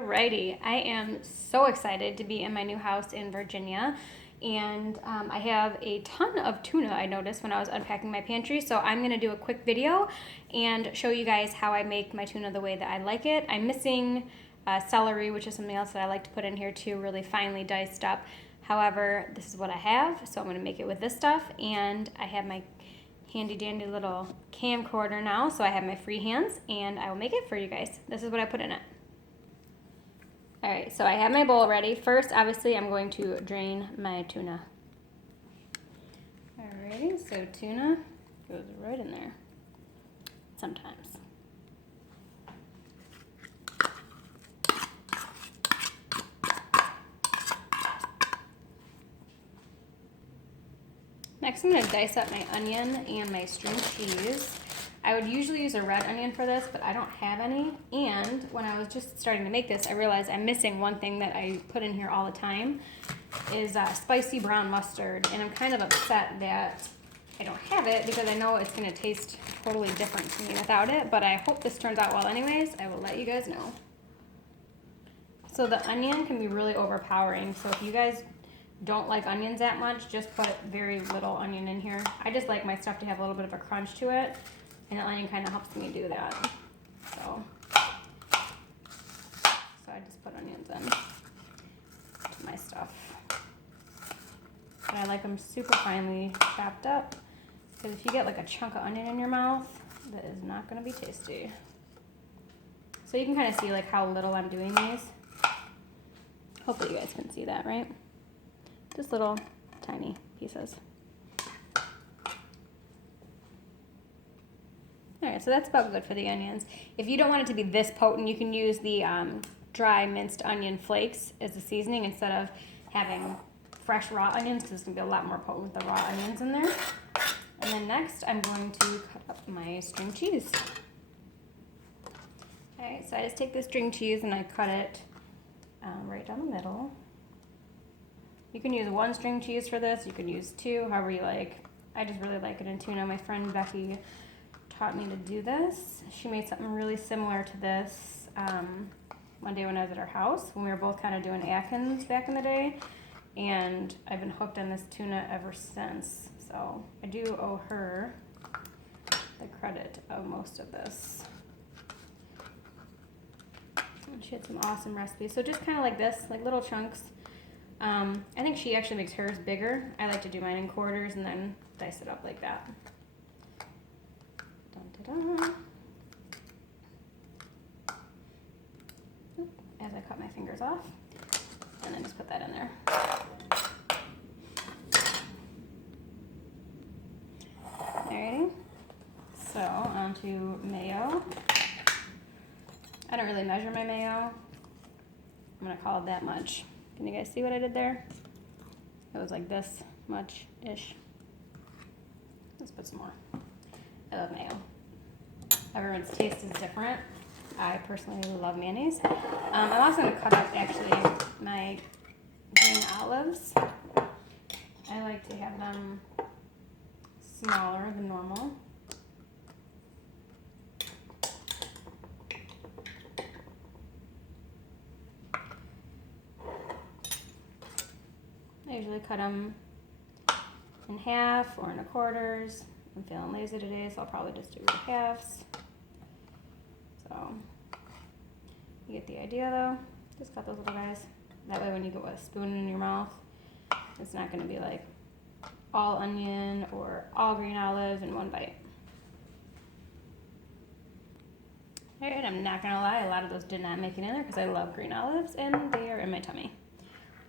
Alrighty, I am so excited to be in my new house in Virginia, and I have a ton of tuna I noticed when I was unpacking my pantry, so I'm going to do a quick video and show you guys how I make my tuna the way that I like it. I'm missing celery, which is something else that I like to put in here too, really finely diced up. However, this is what I have, so I'm going to make it with this stuff, and I have my handy dandy little camcorder now, so I have my free hands, and I will make it for you guys. This is what I put in it. Alright, so I have my bowl ready. First, obviously, I'm going to drain my tuna. Alrighty, so tuna goes right in there. Sometimes. Next, I'm going to dice up my onion and my string cheese. I would usually use a red onion for this, but I don't have any. And when I was just starting to make this, I realized I'm missing one thing that I put in here all the time, is spicy brown mustard. And I'm kind of upset that I don't have it because I know it's going to taste totally different to me without it. But I hope this turns out well anyways. I will let you guys know. So the onion can be really overpowering. So if you guys don't like onions that much, just put very little onion in here. I just like my stuff to have a little bit of a crunch to it. And the onion kind of helps me do that. So I just put onions in to my stuff. But I like them super finely chopped up, because if you get like a chunk of onion in your mouth, that is not going to be tasty. So you can kind of see like how little I'm doing these. Hopefully you guys can see that, right? Just little tiny pieces. Alright, so that's about good for the onions. If you don't want it to be this potent, you can use the dry minced onion flakes as a seasoning instead of having fresh raw onions, because it's going to be a lot more potent with the raw onions in there. And then next, I'm going to cut up my string cheese. Alright, so I just take the string cheese and I cut it right down the middle. You can use one string cheese for this, you can use two, however you like. I just really like it in tuna. My friend Becky taught me to do this. She made something really similar to this one day when I was at her house, when we were both kind of doing Atkins back in the day, and I've been hooked on this tuna ever since. So I do owe her the credit of most of this. And she had some awesome recipes. So just kind of like this, like little chunks. I think she actually makes hers bigger. I like to do mine in quarters and then dice it up like that. As I cut my fingers off, and then just put that in there. Alrighty, so on to mayo. I don't really measure my mayo. I'm gonna call it that much. Can you guys see what I did there? It was like this much-ish. Let's put some more. I love mayo. Everyone's taste is different. I personally love mayonnaise. I'm also going to cut up actually my green olives. I like to have them smaller than normal. I usually cut them in half or in quarters. I'm feeling lazy today, so I'll probably just do halves. So, you get the idea though. Just cut those little guys. That way when you go with a spoon in your mouth, it's not going to be like all onion or all green olives in one bite. Alright, I'm not going to lie, a lot of those did not make it in there because I love green olives and they are in my tummy.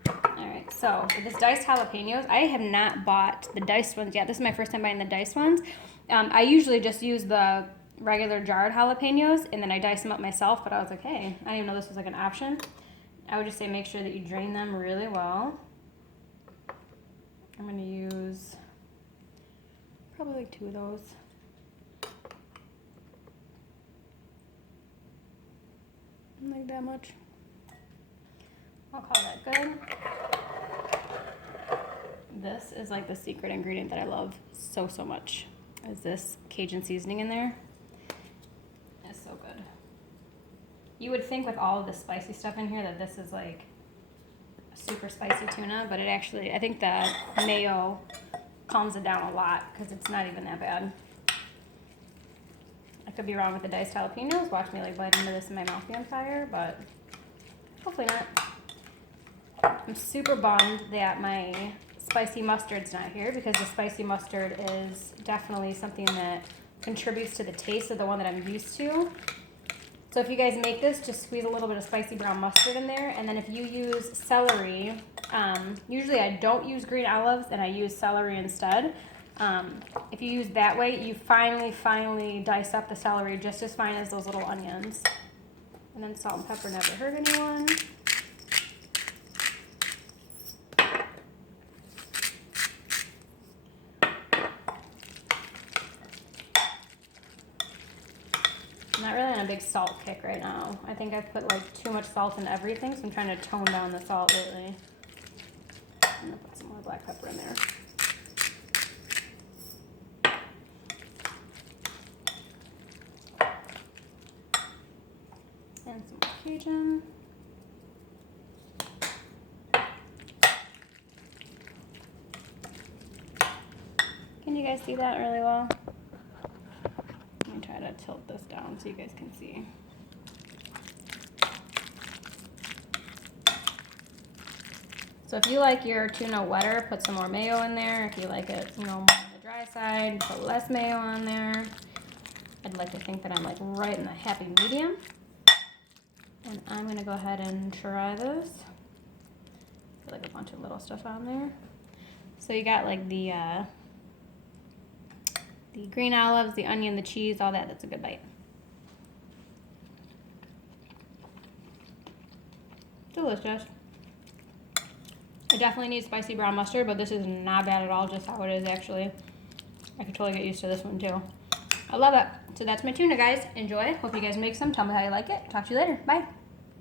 Alright, so for this diced jalapenos, I have not bought the diced ones yet. This is my first time buying the diced ones. I usually just use the regular jarred jalapenos and then I dice them up myself, but I was like, hey, I didn't even know this was like an option. I would just say make sure that you drain them really well. I'm going to use probably like 2 of those. Like that much. I'll call that good. This is like the secret ingredient that I love so much. Is this Cajun seasoning in there. It's so good. You would think with all of the spicy stuff in here that this is like a super spicy tuna, but it actually, I think the mayo calms it down a lot because it's not even that bad. I could be wrong with the diced jalapenos. Watch me like bite into this and my mouth be on fire, but hopefully not. I'm super bummed that my spicy mustard's not here because the spicy mustard is definitely something that contributes to the taste of the one that I'm used to. So if you guys make this, just squeeze a little bit of spicy brown mustard in there. And then if you use celery, usually I don't use green olives and I use celery instead. If you use that way, you finally dice up the celery just as fine as those little onions. And then salt and pepper never hurt anyone. I'm not really on a big salt kick right now. I think I've put like too much salt in everything, so I'm trying to tone down the salt lately. I'm gonna put some more black pepper in there. And some more Cajun. Can you guys see that really well? Let me try to tilt this down so you guys can see. So if you like your tuna wetter, put some more mayo in there. If you like it, more on the dry side, put less mayo on there. I'd like to think that I'm like right in the happy medium. And I'm gonna go ahead and try this. Put like a bunch of little stuff on there. So you got like the green olives, the onion, the cheese, all that. That's a good bite. Delicious. I definitely need spicy brown mustard, but this is not bad at all, just how it is actually. I could totally get used to this one too. I love it. So that's my tuna, guys. Enjoy. Hope you guys make some. Tell me how you like it. Talk to you later. Bye.